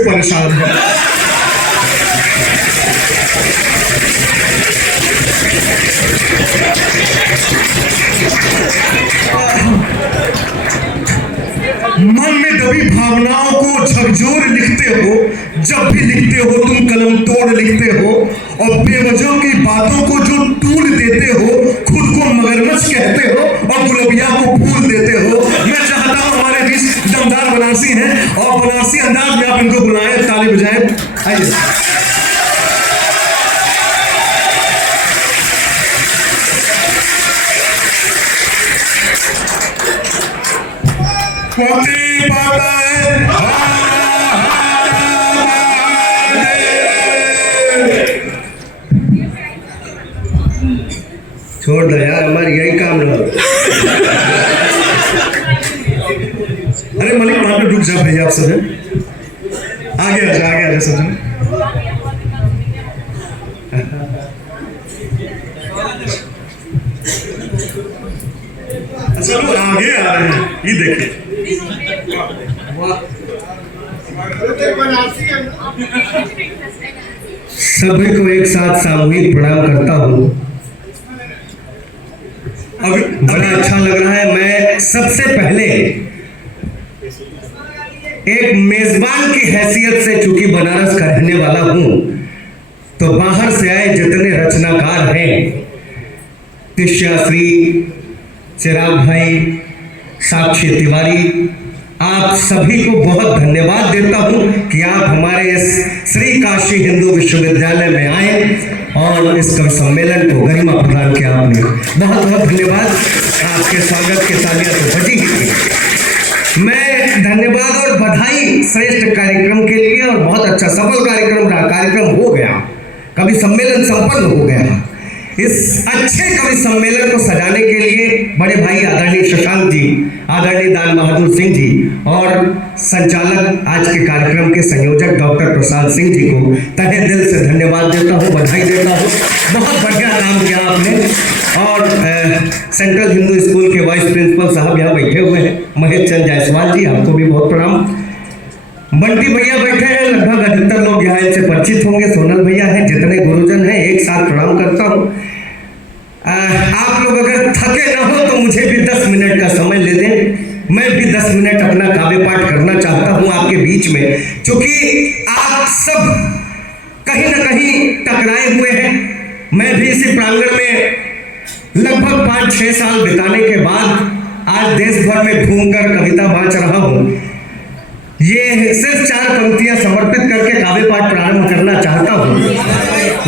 से परेशान है। मन में दबी भावनाओं को झकझोर लिखते हो, जब भी लिखते हो तुम कलम तोड़ लिखते हो, और बेवजह की बातों को जो तूल देते हो, खुद को मगरमच्छ कहते हो और गुलबिया को फूल देते हो। मैं चाहता हूं हमारे बीच दमदार बनारसी हैं और बनारसी अंदाज में आप इनको बुलाएं, ताली बजाएं। आइए। पोती पाता है छोड़ दो यार, हमारी यही काम रहा। अरे मलिक वहां पे रुक जा भैया, आप सब आगे आजा सब। चलो आगे आ रहे हैं, ये देखिए। सभी को एक साथ सामूहिक प्रणाम करता हूँ। अभी बड़ा अच्छा लग रहा है। मैं सबसे पहले एक मेजबान की हैसियत से, चूंकि बनारस का रहने वाला हूं, तो बाहर से आए जितने रचनाकार हैं, तिष्याश्री, चिराग भाई, साक्षी तिवारी, आप सभी को बहुत धन्यवाद देता हूं कि आप हमारे इस श्री काशी हिंदू विश्वविद्यालय में आए और इस कवि सम्मेलन को गरिमा प्रदान किया आपने। बहुत बहुत धन्यवाद। आपके स्वागत के तालियां तो बजी ही। मैं धन्यवाद और बधाई श्रेष्ठ कार्यक्रम के लिए, और बहुत अच्छा सफल कार्यक्रम रहा। कार्यक्रम हो गया, कवि सम्मेलन संपन्न हो गया। इस अच्छे कवि सम्मेलन को सजाने के लिए बड़े भाई आदरणीय शशांक जी, आदरणीय दान बहादुर सिंह जी और संचालक आज के कार्यक्रम के संयोजक डॉक्टर प्रसाद सिंह जी को तहे दिल से धन्यवाद देता हूँ, बधाई देता हूँ। बहुत बढ़िया काम किया आपने। और सेंट्रल हिंदू स्कूल के वाइस प्रिंसिपल साहब यहाँ बैठे हुए हैं, महेश चंद जायसवाल जी, आपको भी बहुत प्रणाम। बंटी भैया बैठे हैं, लगभग अधिकतर लोग यहाँ इनसे परिचित होंगे। सोनल भैया हैं, जितने गुरुजन हैं एक साथ प्रणाम करता हूँ। आप लोग अगर थके ना हो तो मुझे भी 10 मिनट का समय ले दें। मैं भी 10 मिनट अपना काव्य पाठ करना चाहता हूँ आपके बीच में, क्योंकि आप सब कहीं ना कहीं टकराए हुए हैं। मैं भी इसी प्रांगण में लगभग 5-6 साल बिताने के बाद आज देश भर में घूमकर कविता बांच रहा हूँ। ये सिर्फ 4 पंक्तियां समर्पित करके काव्य पाठ प्रारंभ करना चाहता हूँ।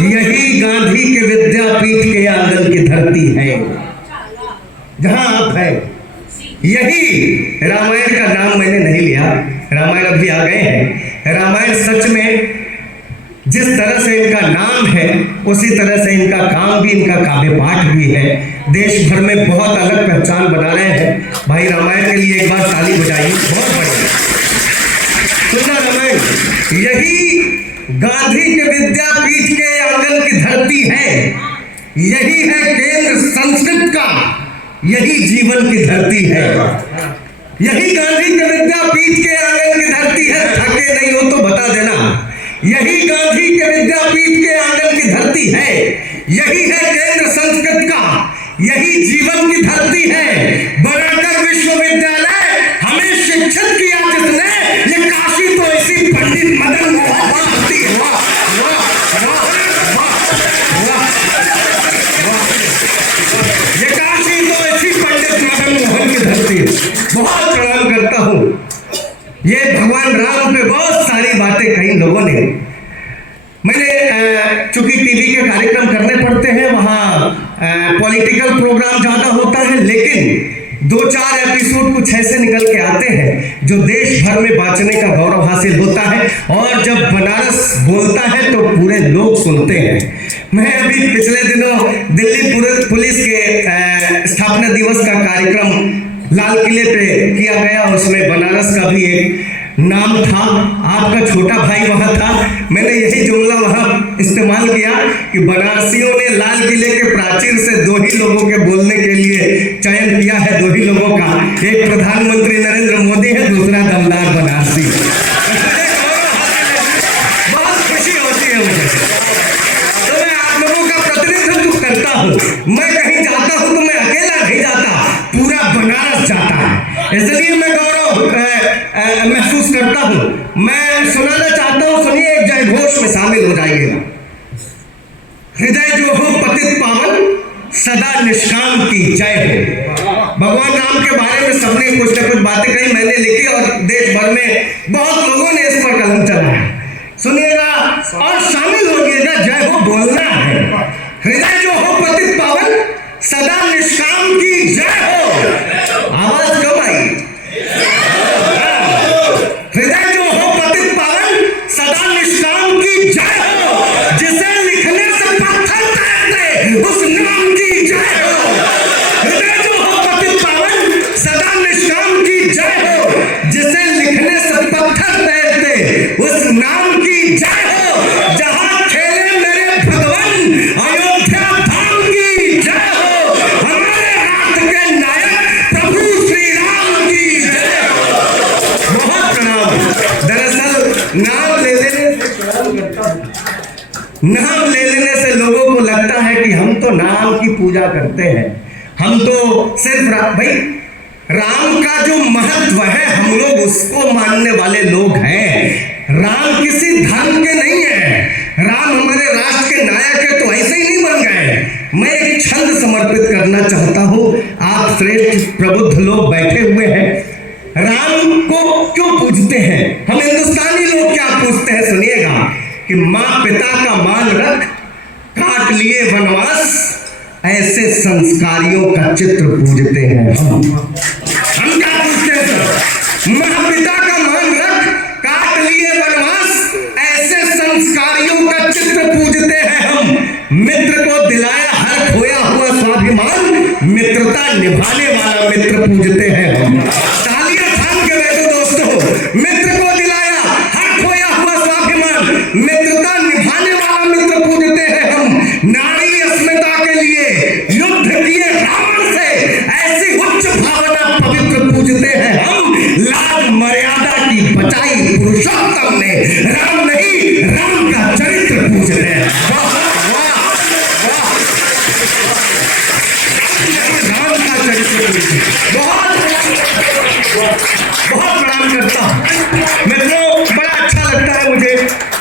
यही गांधी के विद्यापीठ के आंगन की धरती है जहां आप हैं। यही रामायण का नाम मैंने नहीं लिया, रामायण अभी आ गए हैं। रामायण सच में जिस तरह से इनका नाम है उसी तरह से इनका काम भी, इनका काव्य पाठ भी है। देश भर में बहुत अलग पहचान बना रहे हैं। भाई रामायण के लिए एक बार ताली बजाइए, बहुत बढ़िया। सुना रामायण, यही गांधी के विद्यापीठ के आंगन की धरती है। यही है केंद्र संस्कृत का, यही जीवन की धरती है। यही गांधी के विद्यापीठ के आंगन की धरती है। थके नहीं हो तो बता देना। यही गांधी के विद्यापीठ के आंगन की धरती है। यही है केंद्र संस्कृत का, यही जीवन की धरती है। बरौनी विश्वविद्यालय हमें शिक्षित किया जिसने, ये काशी तो इसी पंडित मदन मोहन ये काशी तो इसी पंडित मदन मोहन की धरती है। बहुत प्रणाम करता हूँ। ये भगवान राम पे बहुत सारी बातें कही लोगों ने। मैंने चूंकि टीवी के कार्यक्रम करने पड़ते हैं, वहाँ पॉलिटिकल प्रोग्राम ज्यादा होता है, लेकिन 2-4 एपिसोड कुछ ऐसे निकल के आते हैं जो देश भर में बांचने का गौरव हासिल होता है। और जब बनारस बोलता है तो पूरे लोग सुनते हैं। मैं अभी पिछले दिनों दिल्ली पुलिस के स्थापना दिवस का कार्यक्रम लाल किले पे किया गया, उसमें बनारस का भी एक नाम था। आपका छोटा भाई वहां था। मैंने यही जुमला वहां इस्तेमाल किया कि बनारसियों ने लाल किले के प्राचीर से 2 ही लोगों के बोलने के लिए चयन किया है। 2 ही लोगों का, एक प्रधानमंत्री नरेंद्र मोदी है, दूसरा दमदार बनारसी। इसलिए मैं गौरव महसूस करता हूं। मैं सुनाना चाहता हूं, सुनिए, एक जय घोष में शामिल हो जाइएगा। हृदय जो हो पतित पावन, सदा निष्काम की जय हो। भगवान राम के बारे में सबने कुछ न कुछ बातें कही, मैंने लिखी और देश भर में बहुत लोगों ने इस पर कलम चलाया। सुनिएगा और शामिल होइएगा, जय हो बोलना है। हृदय जो हो पतित पावन, सदा निष्काम की जय हो। आवाज कब आई? हृदय जो हो पतित पावन, सदा निष्काम की जय हो। जिसे लिखने से पत्थर तैरते, उस नाम की जय हो। हृदय जो हो पतित पावन, सदा निष्काम की जय हो। जिसे लिखने से पत्थर तैरते, उस नाम की जय हो। जहां खेले मेरे भगवान, अयोध्या धाम की जय हो। हमारे हाथ के नायक प्रभु श्री राम की जय हो। बहुत प्रणाम। दरअसल नाम ले लेने से लोगों को लगता है कि हम तो नाम की पूजा करते हैं, हम तो सिर्फ भाई राम का जो महत्व है हम लोग उसको मानने वाले लोग हैं। राम किसी धर्म के नहीं है, राम हमारे राष्ट्र के नायक है, तो ऐसे ही नहीं बन गए। मैं एक छंद समर्पित करना चाहता हूं। आप श्रेष्ठ प्रबुद्ध लोग बैठे हुए हैं, राम को क्यों पूजते हैं? हम हिंदुस्तानी लोग क्या पूछते हैं? सुनिएगा कि माँ पिता का मान रख, काट लिए वनवास, ऐसे संस्कारियों का चित्र पूजते हैं हम क्या पूछते हैं सर? माँ पिता का मान रख, काट लिए वनवास, ऐसे संस्कारियों का चित्र पूजते हैं हम। मित्र को दिलाया हर खोया हुआ स्वाभिमान, मित्रता निभाने वाला मित्र पूजते हैं हम। तालियां थाम के बैठो दोस्तों। मित्र को दिलाया हर खोया हुआ स्वाभिमान, मित्रता निभाने वाला मित्र पूजते हैं हम। नारी अस्मिता के लिए युद्ध किए रावण से, ऐसी उच्च भावना पवित्र पूजते हैं हम। लाज मर्यादा की बचाई पुरुषोत्तम ने, राम नहीं राम का चरित्र पूजते हैं। राम का चरित्र पूजते हैं। बहुत प्रणाम करता हूं। मित्रों, बड़ा अच्छा लगता है मुझे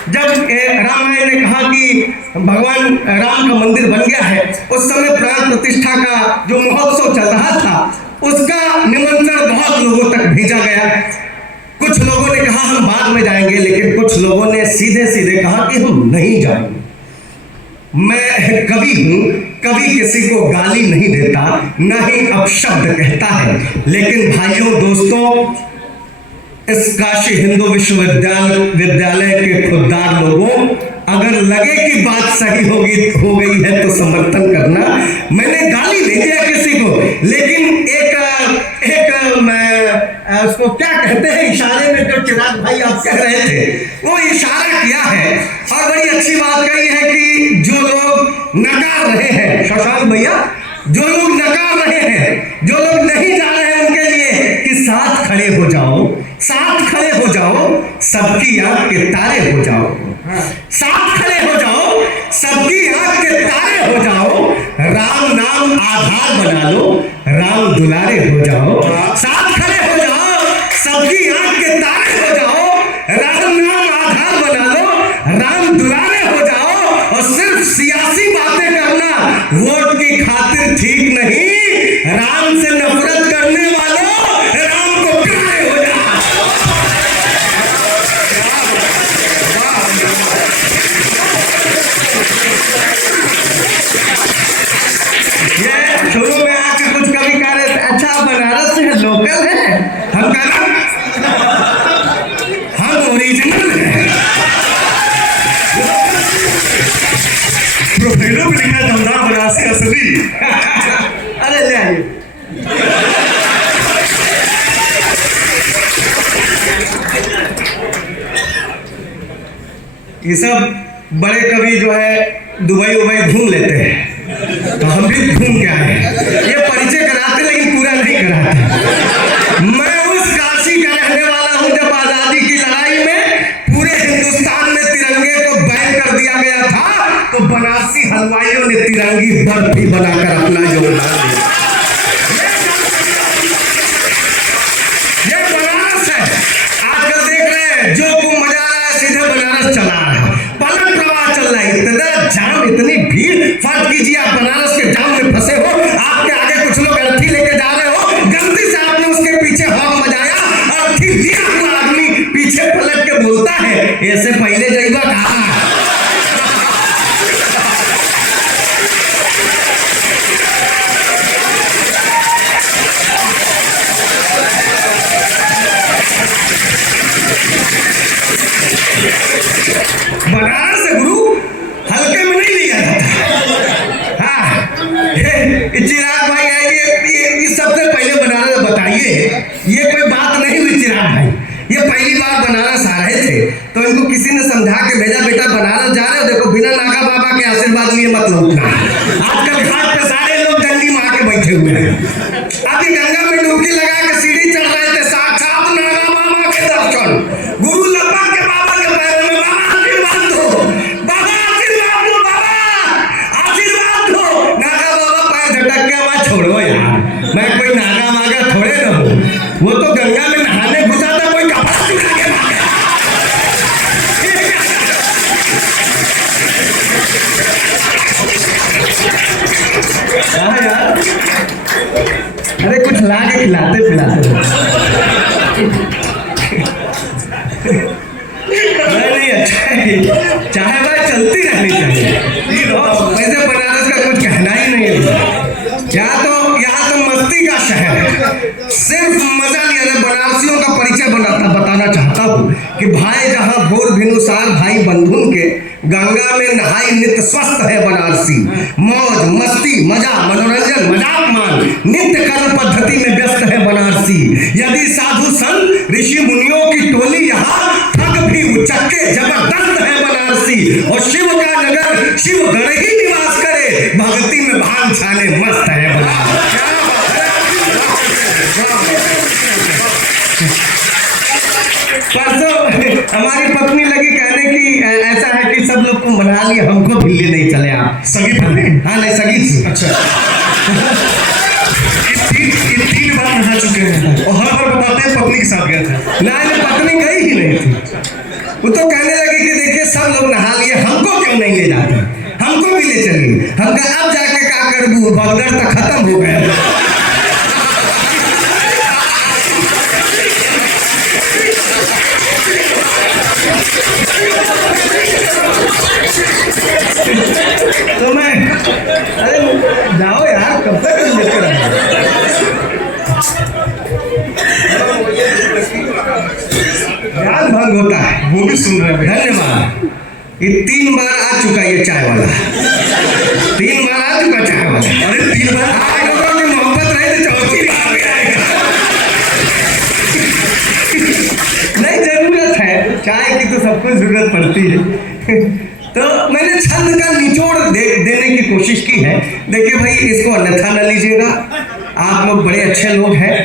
जब रामायण ने कहा कि भगवान राम का मंदिर बन गया है। उस समय प्राण प्रतिष्ठा का जो महोत्सव चल रहा था, उसका निमंत्रण बहुत लोगों तक भेजा गया। कुछ लोगों ने कहा हम बाद में जाएंगे, लेकिन कुछ लोगों ने सीधे सीधे कहा कि हम नहीं जाएंगे। मैं कवि हूं, कभी किसी को गाली नहीं देता, ना ही अपशब्द कहता है। लेकिन भाइयों दोस्तों, इस काशी हिंदू विश्वविद्यालय के खुददार लोगों, अगर लगे कि बात सही हो गई है तो समर्थन करना। मैंने गाली नहीं दिया किसी को, लेकिन एक उसको क्या कहते हैं, इशारे में जो चिराग भाई आप कह रहे थे, वो इशारा किया है। और बड़ी अच्छी बात कही है कि जो लोग नकार रहे हैं, शशांक भैया, जो लोग नकार रहे हैं, जो लोग नहीं जा रहे हैं, उनके लिए कि साथ खड़े हो जाओ, साथ खड़े हो जाओ, सबकी आंख के तारे हो जाओ। साथ खड़े हो जाओ, सबकी आंख के तारे हो जाओ। राम नाम आधार बना लो, राम दुलारे हो जाओ। साथ खड़े हो जाओ, सबकी आंख के तारे हो जाओ। राम नाम आधार बना लो, राम दुलारे हो जाओ। और सिर्फ सियासी बातें करना वोट की खातिर ठीक नहीं। राम से नफरत करने वालों, राम को प्यारे हो जाओ। ये शुरू में आके कुछ कभी कह रहे थे, अच्छा बनारस से लोकल है, हम कह रहे हम ओरिजिनल है। प्रोफाइलों में लिखा दमदार बनारसी असली। अरे ले आइए। ये सब बड़े कवि जो है दुबई उबई घूम लेते हैं, तो हम भी घूम के आए। ये परिचय कराते लेकिन पूरा नहीं कराते। मैं उस काशी का रहने वाला हूं जब आजादी की लड़ाई में पूरे हिंदुस्तान में तिरंगे को बैन कर दिया गया था, तो बनारसी हलवाइयों ने तिरंगी बर्फी बनाकर अपना योगदान दिया। ऐसे पहले जाइबा कहाँ। बनारस से गुरु हल्के में नहीं लिया जाता। हाँ, चिराग भाई आएंगे, इस सबसे पहले बनारस बताइए, ये कोई बात नहीं हुई। चिराग भाई ये पहली बार बनारस आ रहे थे तो इनको किसी ने समझा के भेजा, बेटा बनारस जा रहे हो, देखो बिना नागा बाबा के आशीर्वाद लिए मत लौटना। आजकल घाट पे सारे लोग डंडी मार के बैठे हुए हैं। अभी गंगा में डुबकी लगा के सीढ़ी चढ़ रहे थे, साक्षात नागा बाबा के दर्शन। गुरु लपा के बाबा के पैरों में, बाबा आशीर्वाद दो, बाबा आशीर्वाद दो, बाबा आशीर्वाद दो। नागा बाबा पैर झटक के, आवाज छोड़ो यार, मैं कोई नागा वागा थोड़े ना हूँ। वो तो गंगा में नहाने घुसा था, कोई कपड़ा दिखा के भागा। हाँ यार, अरे कुछ ला के खिलाते पिलाते। नहीं अच्छा है, चाहे बात चलती रहनी चाहिए। वैसे बनारस का कुछ कहना ही नहीं है। यहाँ तो मस्ती का शहर है, सिर्फ मजा लिया जाए। बनारसियों का परिचय बताना चाहता हूँ कि भाई जहाँ भोर भिनुसार भाई बंधुन के गंगा में नहाई नित्य स्वस्थ है बनारसी। मौज मस्ती मजा मनोरंजन मजाक मान नित्य कर्म पद्धति में व्यस्त है बनारसी। यदि साधु संत ऋषि मुनियों की टोली यहाँ ठग भी उचक्के जबरदस्त है बनारसी। और शिव का नगर शिव गण ही निवास करे, भक्ति में भान छाने मस्त है बनारस। परसों हमारी पत्नी लगी कहने की ऐसा है कि सब लोग को मना लिया, हमको दिल्ली नहीं चले आप। सगी पत्नी? हाँ नहीं सगी थी। अच्छा, तीन बार नहा चुके हैं और हर बार बताते हैं पत्नी के साथ गए थे। नहीं पत्नी गई ही नहीं थी। वो तो कहने लगी कि देखिए सब लोग नहा लिए, हमको क्यों नहीं ले जाते, हमको भी ले चलिए। हम कहा अब जाके क्या करबू, भगदड़ तो खत्म हो गया। तो मैं अरे जाओ यार, कब तक लेकर ध्यान भंग होता है। वो भी सुन रहे हैं। धन्यवाद। ये 3 बार आ चुका ये चाय वाला, 3 बार आ चुका चाय वाला। अरे 3 बार आएगा तो मोहब्बत रहे तो चौथी बार भी आएगा। नहीं जरूरत है, चाय की तो सबको जरूरत पड़ती है। तो मैंने छंद का निचोड़ देने की कोशिश की है। देखिए भाई इसको अन्यथा न लीजिएगा, आप लोग बड़े अच्छे लोग हैं।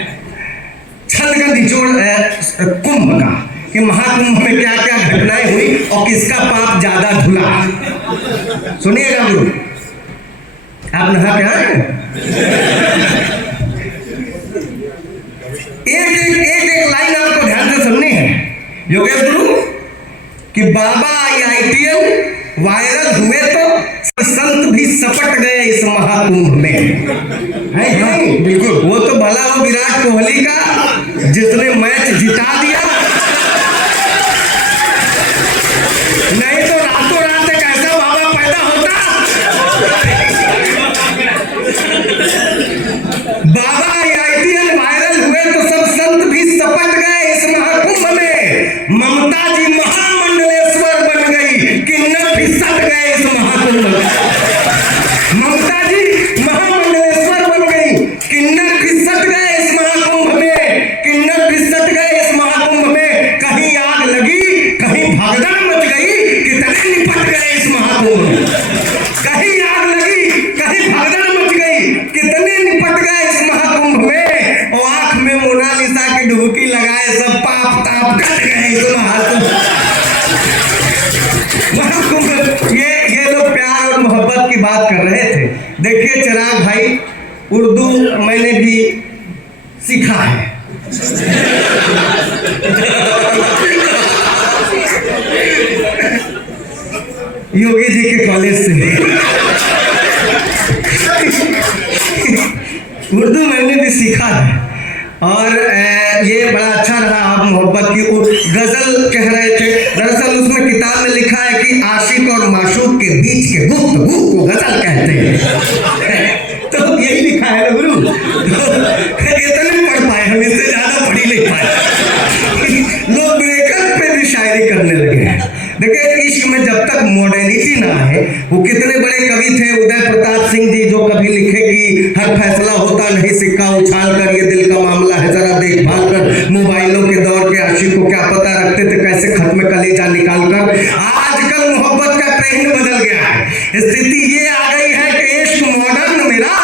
छंद का निचोड़ कुंभ का, कि महाकुंभ में क्या क्या घटनाएं हुई और किसका पाप ज्यादा धुला। सुनिएगा गुरु, आप नहा क्या है? एक लाइन आपको ध्यान से सुननी है योगेश गुरु, कि बाबा IITM वायरल हुए तो संत भी सपट गए इस महाकुंभ में, है नहीं? बिल्कुल। वो तो भला हो विराट कोहली का जिसने मैच जिता दिया, नहीं तो रातों रात एक ऐसा बाबा पैदा होता। बाबा IITM वायरल हुए तो सब संत भी सपट गए इस महाकुंभ में। ममता जी महामंडलेश्वर बन गई, किन्नर भी सट गए इस महाकुंभ में। ममता जी महामंडलेश्वर बन गई, किन्नर भी सट गए इस महाकुंभ में। किन्नर भी सट गए इस महाकुंभ में। कहीं आग लगी, कहीं भगदड़ मच गई, कितने निपट गए इस महाकुंभ में। कहीं आग लगी, कहीं भगदड़ मच गई, कितने निपट गए इस महाकुंभ में। और आंख में मोनालिसा की डुबकी लगाए सब पाप ताप कट गए इस महाकुंभ। ये लोग प्यार और मोहब्बत की बात कर रहे थे। देखिए चिराग भाई, उर्दू मैंने भी सीखा है। योगी जी के कॉलेज से उर्दू मैंने भी सीखा है और ये बड़ा अच्छा रहा। आप मोहब्बत की वो गजल कह रहे थे। दरअसल उसमें किताब में लिखा है कि आशिक और माशूक के बीच के गुफ्तगू को गजल कहते हैं। तो यही लिखा है ना गुरु। इतने पढ़ पाए हम, इससे ज्यादा पढ़ी नहीं पाए। लोग ब्रेकअप पे भी शायरी करने लगे हैं। देखिए इश्क में जब तक मॉडर्निटी ना आए, वो कितने बड़े कवि थे उदय प्रताप सिंह जी, जो कभी लिखे कि हर फैसला होता नहीं सिक्का उछाल कर, ये दिल का मामला है जरा देखभाल कर। मोबाइलों के दौर के आशिक को क्या पता रखते थे कैसे खत में कलेजा निकाल कर। आजकल मोहब्बत का ट्रेंड बदल गया है, स्थिति ये आ गई है कि इश्क मॉडर्न मेरा,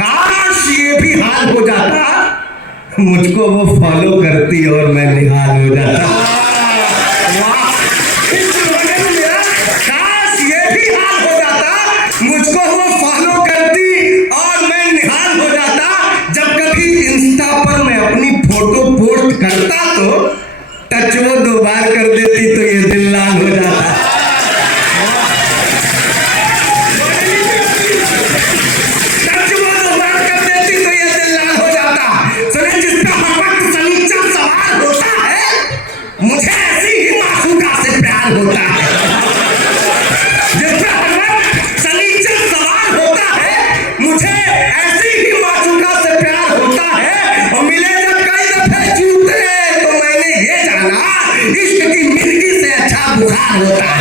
काश ये भी हाल हो जाता, मुझको वो फॉलो करती और मैं निहाल हो जाता। मुझको वो फॉलो करती और मैं निहाल हो जाता। जब कभी इंस्टा पर मैं अपनी फोटो पोस्ट करता तो टच वो 2 बार कर देती तो ये दिल लाल हो जाता। टच वो 2 बार कर देती तो ये दिल लाल हो जाता। सुने जिसका हर वक्त सनीचर सवार होता है, मुझे ऐसी ही मासूका से प्यार होता है। मुझे ऐसी ही मासूका से प्यार होता है। और मिले जब कई दफे जूते तो मैंने ये जाना, इश्क की मिर्गी से अच्छा बुखार होता है।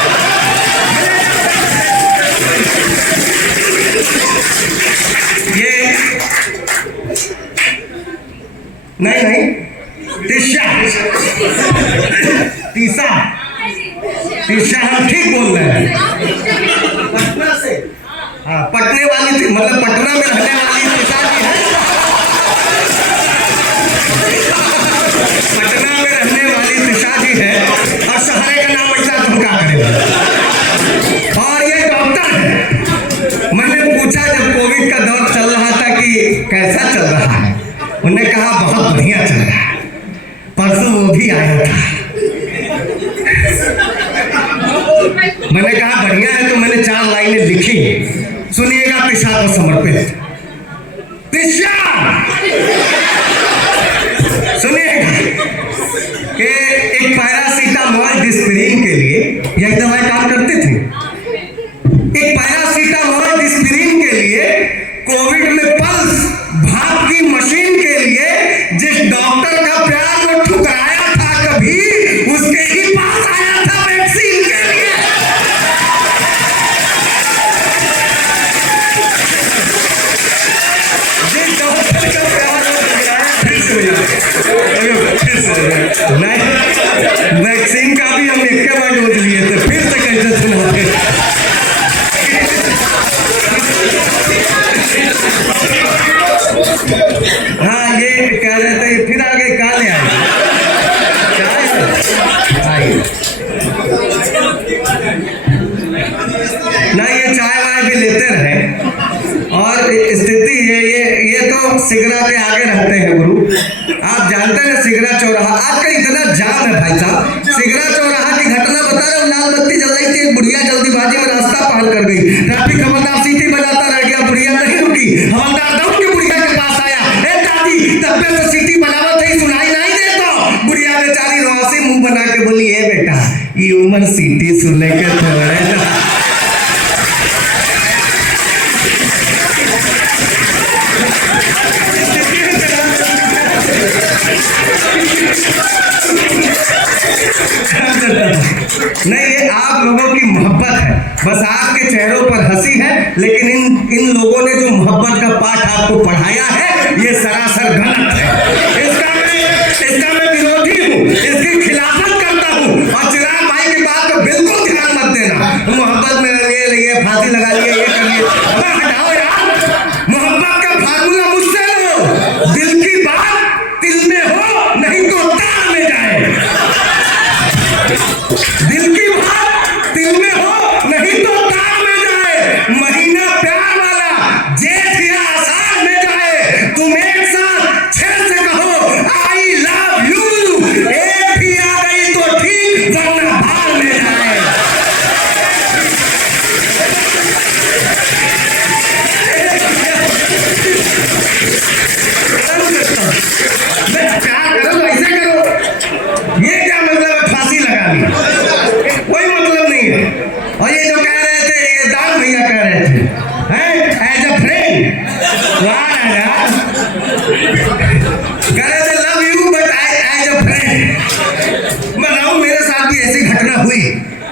ये नहीं तीसा हम ठीक बोल रहे हैं। पटना से, हाँ पटने वाली थी, मतलब पटना में रहने वाली तीसा जी है। पटना में रहने वाली तीसा जी है और शहरे का नाम ऐसा तुम क्या करेगा। और ये डॉक्टर है। मैंने पूछा जब कोविड का दौर चल रहा था कि कैसा चल रहा है, उन्होंने कहा बहुत बढ़िया चल रहा है। परसों वो भी आया था। मैंने कहा बढ़िया है, तो मैंने 4 लाइनें लिखी, सुनिएगा तीसा को समर्पित। तीसा सुनिएगा कि एक पैरासीटामोल डिस्प्रिन के लिए, यही दवाई काम करते थे। एक पैरासीटामोल डिस्प्रिन के लिए, कोविड में पल्स भाप की मशीन के लिए जिस डॉक्टर का प्यार में ठुकराया था कभी, उसके ही पास आया था वैक्सीन के लिए। जिस डॉक्टर का प्यार में ठुकराया, नहीं वैक्सीन का भी हम एक बार डोज लिए थे, फिर से कैसे सुनाते। हाँ ये कह रहे थे, फिर आगे कहा ले आए ना, ये चाय वाय भी लेते रहे। और स्थिति ये तो सिगरा के आगे रहते हैं गुरु। आप जानते हैं सिगरा चौराहा आजकल इतना जाम है भाई साहब। सिगरा चौराहा की घटना बता रहे हो, लाल बत्ती जल रही थी, एक बुढ़िया जल्दीबाजी में रास्ता पार कर गई। ट्रैफिक हवलदार सीटी बजाता रह गया, बुढ़िया नहीं रुकी। हवलदार दौड़ के बुढ़िया के पास आया, ए दादी तब्बे से सीटी बजावत है, सुनाई नहीं दे तो। बुढ़िया बेचारी रोसी मुंह बना के बोली, ए बेटा ये उम्र सीटी सुनने के थोड़े ना। नहीं ये आप लोगों की मोहब्बत है, बस आपके चेहरों पर हंसी है, लेकिन इन लोगों ने जो मोहब्बत का पाठ आपको पढ़ाया है ये सरासर गलत है। इसका मैं विरोधी हूँ, इसकी खिलाफत करता हूँ। और चिराग भाई की बात को बिल्कुल ध्यान मत देना। मोहब्बत में ये फांसी लगा लिए, ये कर लिए, हटाओ यार। मोहब्बत का फार्मूला मुझसे लो, दिल की बात दिल में हो, नहीं तो तार में जाए। दिल की बात दिल में हो, नहीं तो तार में जाए। महीना प्यार वाला जेठ या आषाढ़ में जाए,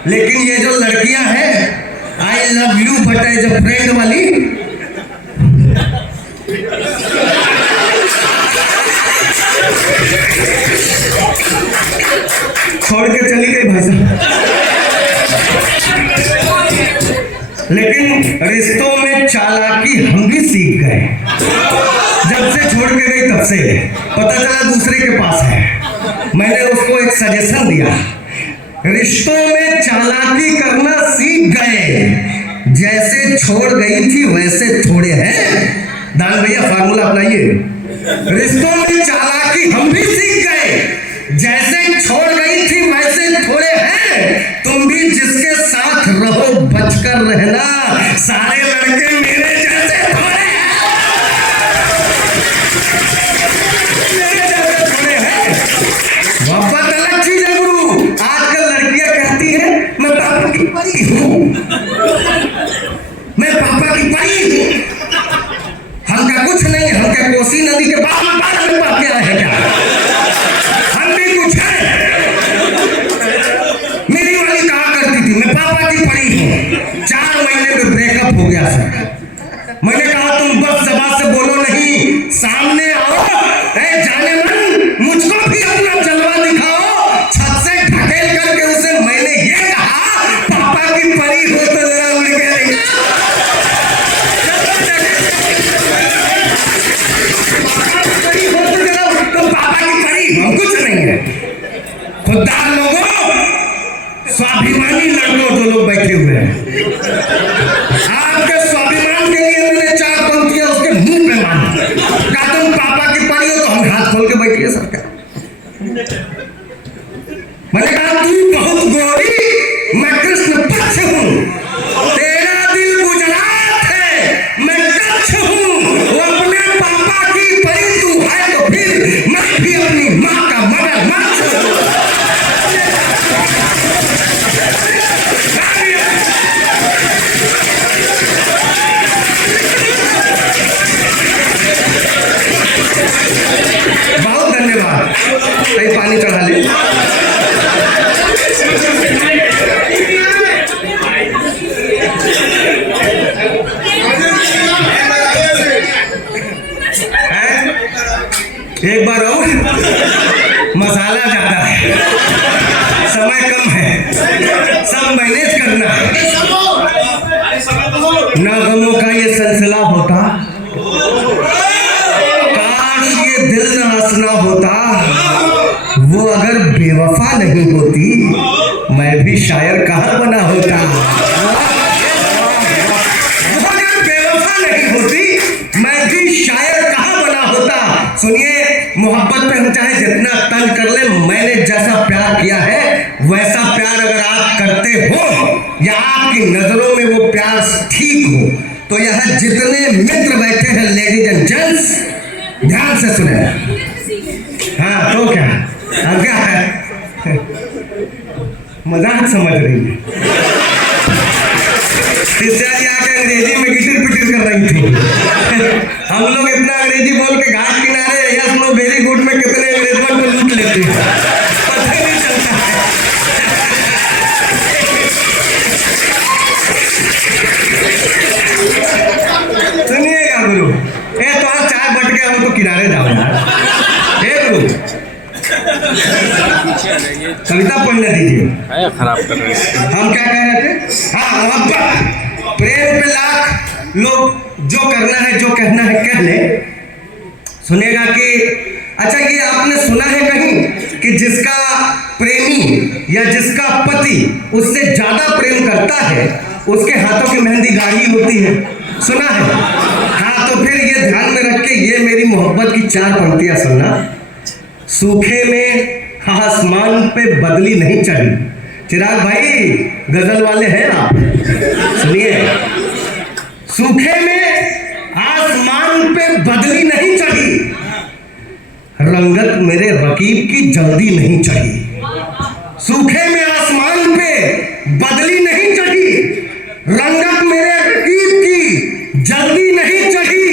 लेकिन ये जो लड़कियां हैं I love you but as a friend वाली, छोड़ के चली गई भाई साहब। लेकिन रिश्तों में चालाकी हम भी सीख गए। जब से छोड़ के गई तब से पता चला दूसरे के पास है। मैंने उसको एक सजेशन दिया, रिश्तों में चालाकी करना सीख गए। जैसे छोड़ गई थी वैसे थोड़े हैं। दान भैया फार्मूला अपनाइए। रिश्तों में चालाकी हम भी सीख गए। जैसे छोड़ गई थी वैसे थोड़े हैं। तुम भी जिसके साथ रहो बचकर रहना, सारे लड़के मेरे जैसे थोड़े हैं। मेरे जैसे थोड़े हैं। मोहब्बत अलग चीज है गुरु। आजकल लड़कियां कहती हैं मैं पापा की परी हूं, मैं पापा की परी हूं। हम क्या कुछ नहीं, हम क्या कोसी नदी के बाहर में पाप क्या है क्या? हम भी कुछ है। मेरी वाली कहा करती थी मैं पापा की परी हूं। 4 महीने में ब्रेकअप हो गया सर। मैंने कहा तुम बस जबान से बोलो नहीं, सामने आओ। ए जाने मन, मुझको भी अपना जलवा दिखाओ। छत से ढकेल करके उसे मैंने ये कहा पापा की परी हो तो जरा उड़ के देखो। पापा की परी हम कुछ नहीं है। खुददार लोगों, स्वाभिमानी लड़कों जो लोग बैठे हुए हैं, आपके स्वाभिमान के लिए मैंने 4 पंक्तियां उसके मुंह पे मारी। क्या तुम पापा की परी हो तो हम हाथ खोल के बैठिए सरकार। मैंने कहा तू बहुत गोरी, मैं कृष्ण पक्ष हूं। तेरा दिल गुजरात है, मैं कच्छ हूं। वो अपने पापा की परी तू है तो फिर मैं भी अपनी माँ का मगरमच्छ हूं। बहुत धन्यवाद। कहीं पानी चढ़ा ले। एक बार और, मसाला ज्यादा है, समय कम है, सब मैनेज करना है। ना गमों का ये सिलसिला होता, काश ये दिल न हंसना होता। वो अगर बेवफा नहीं होती मैं भी शायर कहाँ बना होता। वो अगर बेवफा नहीं होती मैं भी शायर कहाँ बना होता। सुनिए, मोहब्बत पे हम चाहे जितना तंग कर ले, मैंने जैसा प्यार किया है वैसा प्यार अगर आप करते हो या आपकी नजरों में वो प्यार ठीक हो तो यहाँ जितने मित्र बैठे हैं लेडीज एंड जेंट्स ध्यान से सुने। हाँ तो क्या, अब क्या है, मजाक समझ रही है। आके अंग्रेजी में गिटिर पिटिर कर रही थी। हम लोग इतना अंग्रेजी बोल के घाट किनारे यस नो वेरी गुड में कितने अंग्रेजों को लूट लेते हैं, पता ही नहीं चलता है। सुनिएगा गुरु, ए तो आज चाय बट गया हो तो किनारे जाओ यार। ए गुरु, कविता पढ़ने दीजिए। खराब कर रहे हैं। हम क्या कह रहे थे? हाँ, मोहब्बत प्रेम पे लाख लोग जो करना है जो कहना है कह ले। सुनेगा कि अच्छा ये आपने सुना है कहीं कि जिसका प्रेमी या जिसका पति उससे ज्यादा प्रेम करता है उसके हाथों की मेहंदी गाढ़ी होती है, सुना है? हाँ, तो फिर ये ध्यान में रख के ये मेरी मोहब्बत की 4 पंक्तियां सुनना। सूखे में आसमान पे बदली नहीं चढ़ी। चिराग भाई गजल वाले हैं आप, सुनिए। सूखे में आसमान पे बदली नहीं चढ़ी, रंगत मेरे रकीब की जल्दी नहीं चढ़ी। सूखे में आसमान पे बदली नहीं चढ़ी, रंगत मेरे रकीब की जल्दी नहीं चढ़ी।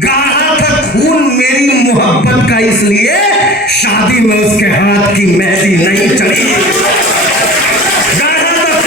गाढ़ा था खून मेरी मोहब्बत का इसलिए शादी में उसके हाथ की मेहंदी नहीं चढ़ी। गाढ़ा था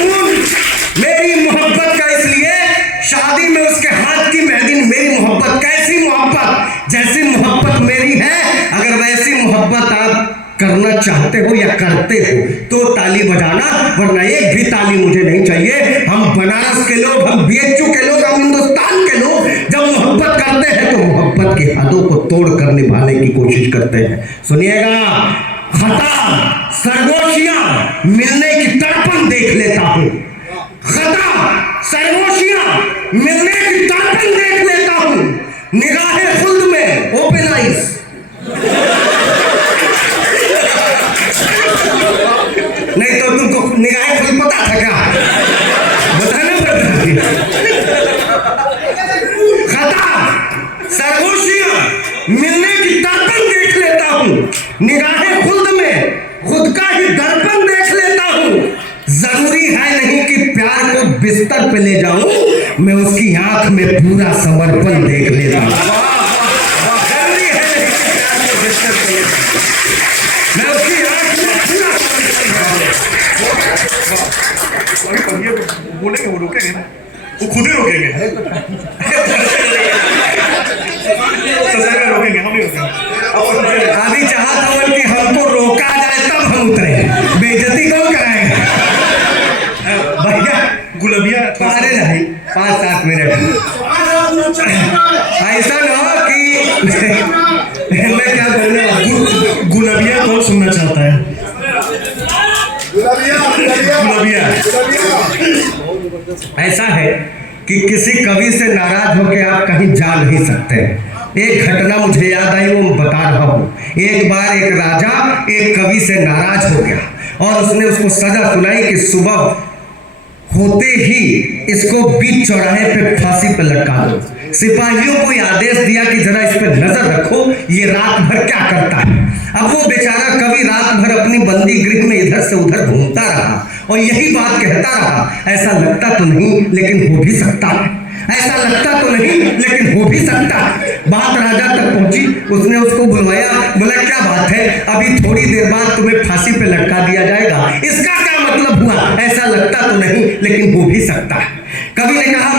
मैं उसके हाथ की मेहंदी, मेरी मोहब्बत कैसी मोहब्बत, जैसी मोहब्बत मेरी है, अगर वैसी मोहब्बत आप करना चाहते हो या करते हो तो ताली बजाना, वरना एक भी ताली मुझे नहीं चाहिए। हम बनारस के लोग, हम बीएचयू के लोग, हम हिंदुस्तान के लोग जब मोहब्बत करते हैं तो मोहब्बत की हदों को तोड़कर निभाने की कोशिश करते हैं। सुनिएगा, खता सरगोशियां मिलने की तड़पन देख लेता हूं, खता सरगोशियां मिलने की तड़पन देख लेता हूं, निगाहे खुल्द में ओपन आइज। नहीं तो तुमको निगाहें खुद पता था क्या? बताना पड़ता। खता सरगोशियां मिलने की तड़पन देख लेता हूं, निगाहें खुद में खुद का ही दर्पण देख लेता हूं। जरूरी है नहीं कि प्यार को बिस्तर पे ले जाऊं, मैं उसकी आंख में पूरा समर्पण देख लेता हूं। जरूरी है नहीं कि प्यार को बिस्तर पे ले जाऊं, मैं उसकी आंख में पूरा बोलेंगे, वो रुकेंगे ना, वो खुद ही रोकेंगे। रोकेंगे, हम नहीं रोकेंगे। आदि चाहत हवन कि हमको रोका जाए तब हम उतरे, बेइज्जती कौन कराएगा भैया? गुलबिया अरे नहीं, 5-7 मिनट ऐसा ना हो कि मैं क्या बोलने वाला हूं। गुलबिया कौन सुनना चाहता है? गुलबिया। ऐसा है कि किसी कवि से नाराज होकर आप कहीं जा नहीं सकते। एक घटना मुझे याद आई, वो मैं बता रहा हूँ। एक बार एक राजा एक कवि से नाराज हो गया और उसने उसको सजा सुनाई कि सुबह होते ही इसको बीच चौराहे पे फांसी पे लटका दो। सिपाहियों को यह आदेश दिया कि जरा इस पे नजर रखो, ये रात भर क्या करता है। अब वो बेचारा कवि रात भर अपनी बंदी गृह में इधर से उधर घूमता रहा और यही बात कहता रहा, ऐसा लगता तो नहीं लेकिन हो भी सकता है, ऐसा लगता तो नहीं लेकिन हो भी सकता है। बात राजा तक पहुंची, उसने उसको बुलवाया, बोला क्या बात है, अभी थोड़ी देर बाद तुम्हें फांसी पे लटका दिया जाएगा, इसका क्या मतलब हुआ? ऐसा लगता तो नहीं लेकिन हो भी सकता है। कवि ने कहा,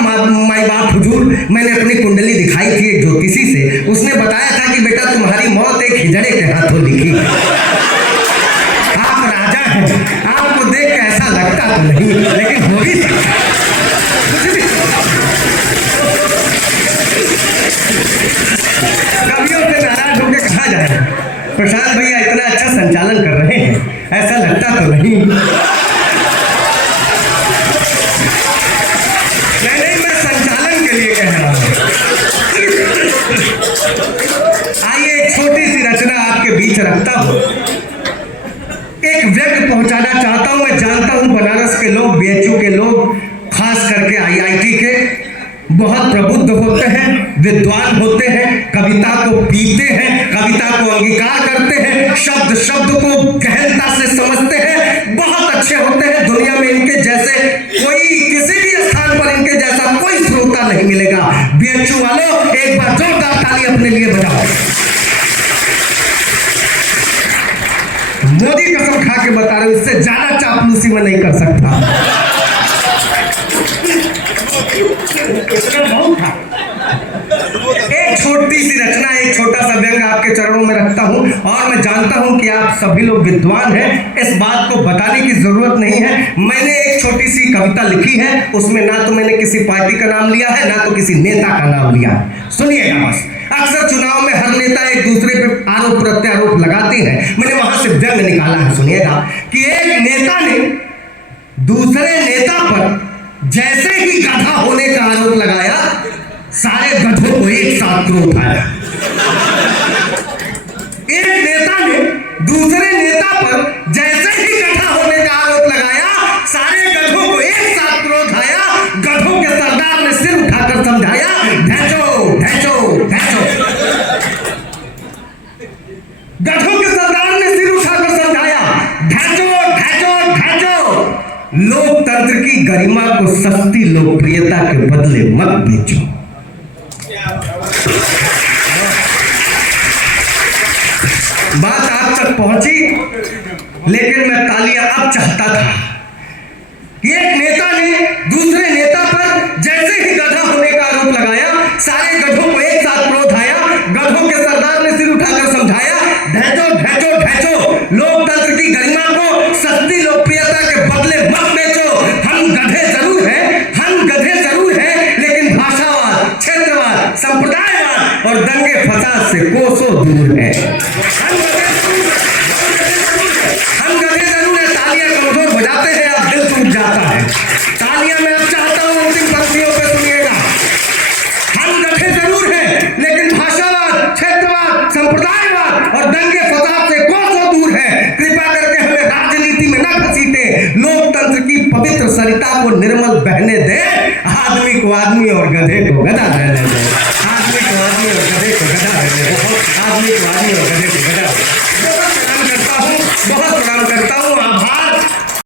माय बाप हुजूर, मैंने अपनी कुंडली दिखाई थी एक ज्योतिषी से, उसने बताया था कि बेटा तुम्हारी मौत एक हिजड़े के हाथों लिखी। आप राजा हैं, आपको देख के ऐसा लगता तो नहीं लेकिन हो भी सकता है। कवियों से नाराज होकर कहा जाए, प्रशांत भैया इतना अच्छा संचालन कर रहे हैं, ऐसा लगता तो नहीं। नहीं, मैं संचालन के लिए कह रहा हूं। आइए एक छोटी सी रचना आपके बीच रखता हूं, एक व्यक्त पहुंचाना चाहता हूं। मैं जानता हूं बनारस के लोग, बीएचयू के लोग, खास करके आईआईटी के बहुत प्रबुद्ध होते हैं, विद्वान होते हैं, कविता को पीते हैं, कविता को अंगीकार करते हैं, शब्द शब्द को गहनता से समझते हैं, बहुत अच्छे होते हैं। दुनिया में इनके जैसे कोई, किसी भी स्थान पर इनके जैसा कोई श्रोता नहीं मिलेगा। बीएचयू वालों, एक बार जोरदार ताली अपने लिए बजाओ। मोदी कसम खा के बता रहे, इससे ज्यादा चापलूसी में नहीं कर सकता। एक छोटी सी रचना, एक छोटा सा व्यंग आपके चरणों में रखता हूं और मैं जानता हूं कि आप सभी लोग विद्वान हैं, इस बात को बताने की जरूरत नहीं है। मैंने एक छोटी सी कविता लिखी है, उसमें ना तो मैंने किसी पार्टी का नाम लिया है, ना तो किसी नेता का नाम लिया है। सुनिएगा बस। अक्सर चुनाव में हर नेता एक दूसरे पे आरोप प्रत्यारोप लगाते हैं, मैंने वहां से व्यंग निकाला है। सुनिएगा कि एक नेता ने दूसरे नेता पर जैसे ही गधा होने का आरोप लगाया, सारे गधों को एक साथ क्रोध आया। एक नेता ने दूसरे नेता पर जैसे ही गधा होने का आरोप लगाया, सारे गधों को एक साथ क्रोध आया। गधों के सरदार ने सिर उठाकर समझाया, ढैचो ढैचो ढैचो। गधों के सरदार ने सिर उठाकर समझाया, ढैचो ढैचो ढैचो। लोकतंत्र की गरिमा को सस्ती लोकप्रियता के बदले मत बेचो। बात आप तक पहुंची, लेकिन मैं तालियां अब चाहता था। एक नेता ने दूसरे नेता पर जैसे ही गधा होने का दूर है। हम गधे जरूर है, तालियां कमजोर बजाते हैं, अब दिल टूट जाता है। तालियां मैं अब चाहता हूं अंतिम पंक्तियों पे सुनिएगा। हम गधे जरूर हैं, लेकिन भाषावाद, क्षेत्रवाद, संप्रदायवाद और दंगे फसाद से कोसों दूर है। कृपा करके हमें राजनीति में न घसीटे, लोकतंत्र की पवित्र सरिता को निर्मल बहने दे। आदमी को आदमी और गधे को गधा रहने दो। आदमी को आदमी और गधे को गधा रहने दो। आदमी को आदमी और गधे को गधा। बहुत प्रणाम करता हूँ, बहुत प्रणाम करता हूँ।